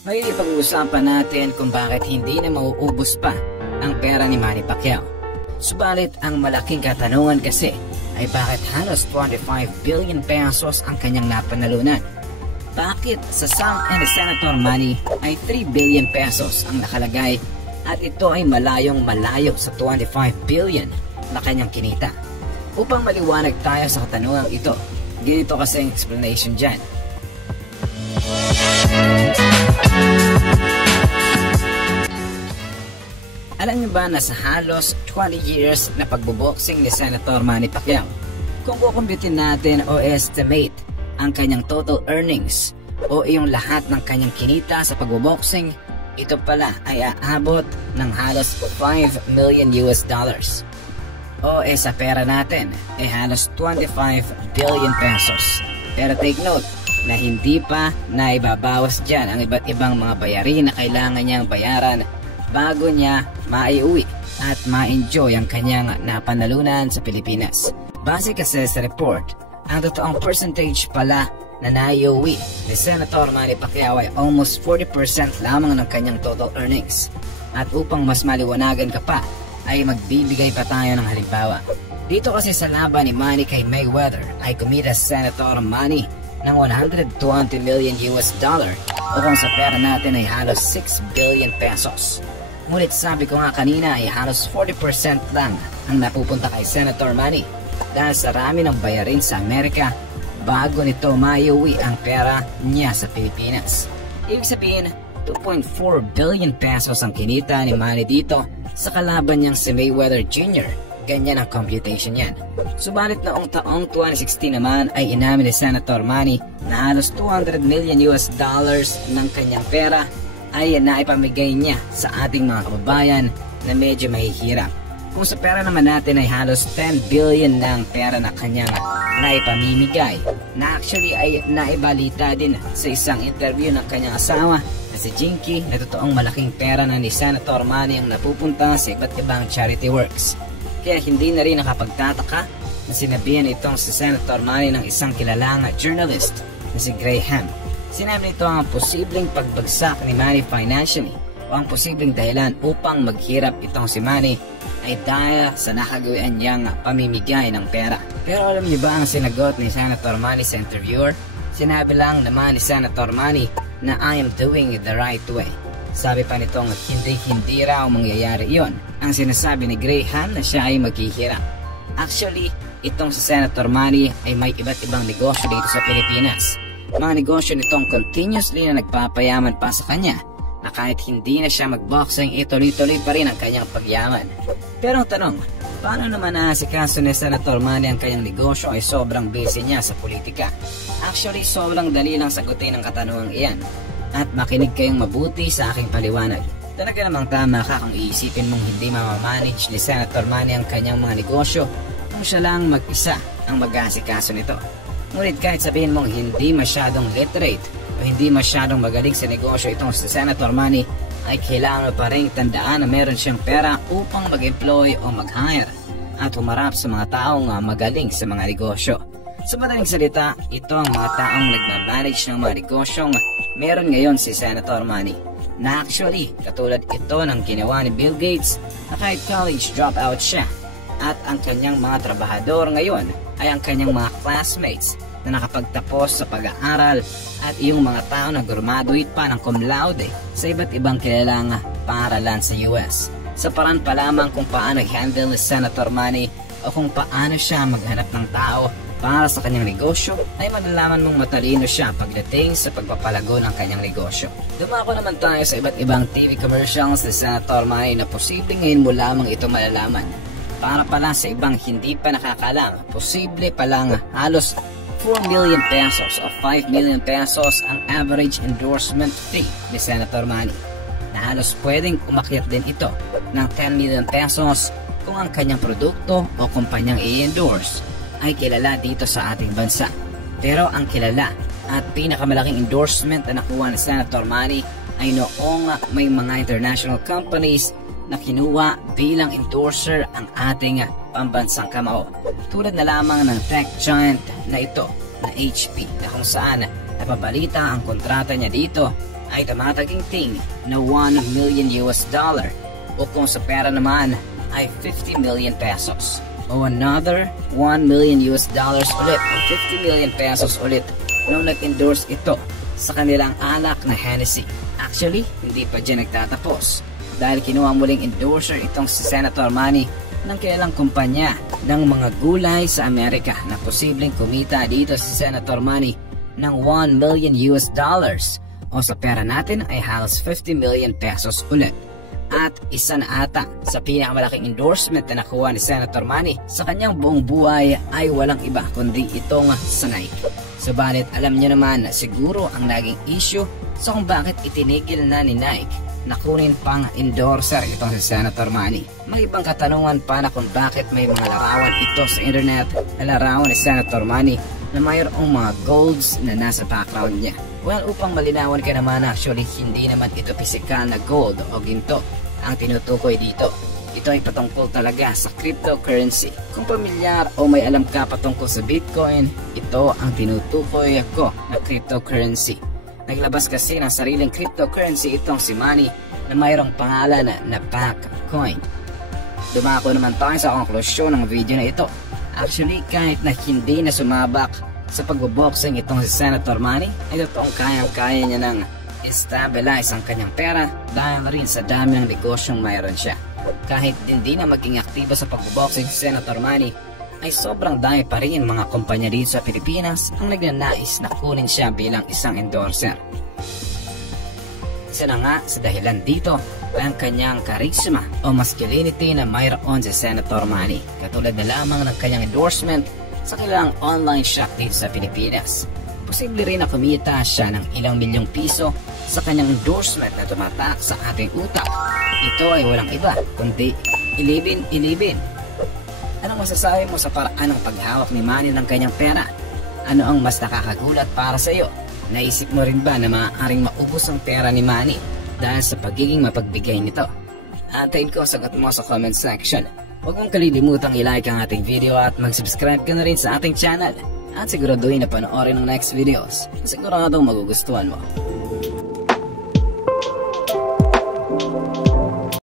Ngayon ipag-uusapan natin kung bakit hindi na mauubos pa ang pera ni Manny Pacquiao. Subalit ang malaking katanungan kasi ay bakit halos 25 billion pesos ang kanyang napanalunan? Bakit sa sum and Senator Manny ay 3 billion pesos ang nakalagay at ito ay malayong malayo sa 25 billion na kanyang kinita? Upang maliwanag tayo sa katanungang ito, ganito kasi ang explanation dyan. Alam niyo ba na sa halos 20 years na pagboboxing ni Senator Manny Pacquiao, kung kukumbitin natin o estimate ang kanyang total earnings o yung lahat ng kanyang kinita sa pagboboxing, ito pala ay aabot ng halos 5 million US dollars. O sa pera natin ay halos 25 billion pesos. Pero take note na hindi pa naibabawas dyan ang iba't ibang mga bayarin na kailangan niyang bayaran bago niya maiuwi at ma-enjoy ang kanyang napanalunan sa Pilipinas. Base kasi sa report, ang totoong percentage pala na naiuwi ni Senator Manny Pacquiao ay almost 40% lamang ng kanyang total earnings. At upang mas maliwanagan ka pa, ay magbibigay pa tayo ng halimbawa. Dito kasi sa laban ni Manny kay Mayweather ay kumita Senator Manny ng 120 million US dollar o kung sa pera natin ay halos 6 billion pesos. Ngunit sabi ko nga kanina ay halos 40% lang ang napupunta kay Senator Manny dahil sa rami ng bayarin sa Amerika bago nito maiuwi ang pera niya sa Pilipinas. Ibig sabihin, 2.4 billion pesos ang kinita ni Manny dito sa kalaban niyang si Mayweather Jr. Ganyan ang computation yan. Subalit noong taong 2016 naman ay inamin ni Senator Manny na halos 200 million US dollars ng kanyang pera ay naipamigay niya sa ating mga kababayan na medyo mahihirap. Kung sa pera naman natin ay halos 10 billion na ang pera na kanyang naipamimigay, na actually ay naibalita din sa isang interview ng kanyang asawa na si Jinky na totoong malaking pera na ni Senator Manny ang napupunta sa iba't ibang charity works. Kaya hindi na rin nakapagtataka na sinabihan itong si Senator Manny ng isang kilalang journalist na si Graham. Sinabi nito ang posibleng pagbagsak ni Manny financially o ang posibleng dahilan upang maghirap itong si Manny ay dahil sa nakagawian niyang pamimigay ng pera. Pero alam niyo ba ang sinagot ni Senator Manny sa interviewer? Sinabi lang naman ni Senator Manny na I am doing it the right way. Sabi pa nitong hindi raw mangyayari iyon. Ang sinasabi ni Graham na siya ay maghihirap. Actually, itong si Senator Manny ay may iba't ibang negosyo dito sa Pilipinas. Mga negosyo nitong continuously na nagpapayaman pa sa kanya na kahit hindi na siya magboxing, tuloy-tuloy pa rin ang kanyang pagyaman. Pero ang tanong, paano naman naasikaso ni Senator Manny ang kanyang negosyo ay sobrang busy niya sa politika? Actually, sobrang dali lang sagutin ang katanungang iyan. At makinig kayong mabuti sa aking paliwanag. Talaga namang tama ka kung iisipin mong hindi mamamanage ni Senator Manny ang kanyang mga negosyo kung siya lang mag-isa ang mag-aasikaso nito. Ngunit kahit sabihin mong hindi masyadong literate o hindi masyadong magaling sa negosyo itong si Senator Manny, ay kailangan pa rin tandaan na meron siyang pera upang mag-employ o mag-hire at humarap sa mga taong magaling sa mga negosyo. Sa madaling salita, ito ang mga taong nagmamanage ng mga negosyong meron ngayon si Senator Manny. Na actually, katulad ito ng ginawa ni Bill Gates na kahit college dropout siya at ang kanyang mga trabahador ngayon ay ang kanyang mga classmates na nakapagtapos sa pag-aaral at yung mga tao na graduate pa ng cum laude sa iba't ibang kilalang paaralan sa US. Sa paraan pa lamang kung paano handle ni Senator Manny o kung paano siya maghanap ng tao para sa kanyang negosyo, ay malalaman mong matalino siya pagdating sa pagpapalago ng kanyang negosyo. Dumako naman tayo sa iba't ibang TV commercials ni Senator Manny na posibleng ngayon mo lamang ito malalaman. Para pala sa ibang hindi pa nakakalam, posible palang halos 4 million pesos o 5 million pesos ang average endorsement fee ni Senator Manny, na halos pwedeng umakyat din ito ng 10 million pesos kung ang kanyang produkto o kumpanyang i-endorse ay kilala dito sa ating bansa. Pero ang kilala at pinakamalaking endorsement na nakuha ni Senator Manny ay noong may mga international companies na kinuha bilang endorser ang ating pambansang kamao. Tulad na lamang ng tech giant na ito na HP, na kung saan napabalita ang kontrata niya dito ay tumataginting na 1 million US dollar o kung sa pera naman ay 50 million pesos o another 1 million US dollars ulit o 50 million pesos ulit nung nag-endorse ito sa kanilang alak na Hennessy. Actually, hindi pa dyan nagtatapos dahil kinuha muling endorser itong si Senator Manny ng kilalang kumpanya ng mga gulay sa Amerika na posibleng kumita dito si Senator Manny ng 1 million US dollars o sa pera natin ay halos 50 million pesos ulit. At isa na ata sa pinakamalaking endorsement na nakuha ni Senator Manny sa kanyang buong buhay ay walang iba kundi itong sa Nike. Subalit alam niyo naman na siguro ang naging issue sa kung bakit itinigil na ni Nike na kunin pang endorser itong si Senator Manny. May ibang katanungan pa na kung bakit may mga larawan ito sa internet na larawan ni Senator Manny na mayroong mga golds na nasa background niya. Well, upang malinawan ka naman, actually hindi naman ito pisikal na gold o ginto ang tinutukoy dito. Ito ay patungkol talaga sa cryptocurrency. Kung pamilyar o may alam ka patungkol sa Bitcoin, ito ang tinutukoy ko na cryptocurrency. Naglabas kasi ng sariling cryptocurrency itong si Manny na mayroong pangalan na Backcoin. Dumako naman tayo sa konklusyon ng video na ito. Actually, kahit na hindi na sumabak sa pagboboxing itong si Senator Manny, ay totoong kayang-kaya niya nang stabilize ang kanyang pera dahil rin sa dami ng negosyong mayroon siya. Kahit hindi na maging aktibo sa pagboboxing si Senator Manny, ay sobrang dami pa rin mga kumpanya dito sa Pilipinas ang nagnanais na kunin siya bilang isang endorser. Isa na nga sa dahilan dito ang kanyang charisma o masculinity na mayroon si Senator Manny, katulad na lamang ng kanyang endorsement sa kilalang online shop dito sa Pilipinas. Posible rin na kumita siya ng ilang milyong piso sa kanyang endorsement na tumatak sa ating utak. Ito ay walang iba kundi ilibin. Anong masasabi mo sa paraan ng paghawak ni Manny ng kanyang pera? Ano ang mas nakakagulat para sa iyo? Naisip mo rin ba na maaaring maubos ang pera ni Manny dahil sa pagiging mapagbigay nito? Antayin ko sagot mo sa comment section. Huwag mong kalilimutang i-like ang ating video at mag-subscribe ka na rin sa ating channel. At siguraduhin na panoorin ang next videos na siguradong magugustuhan mo.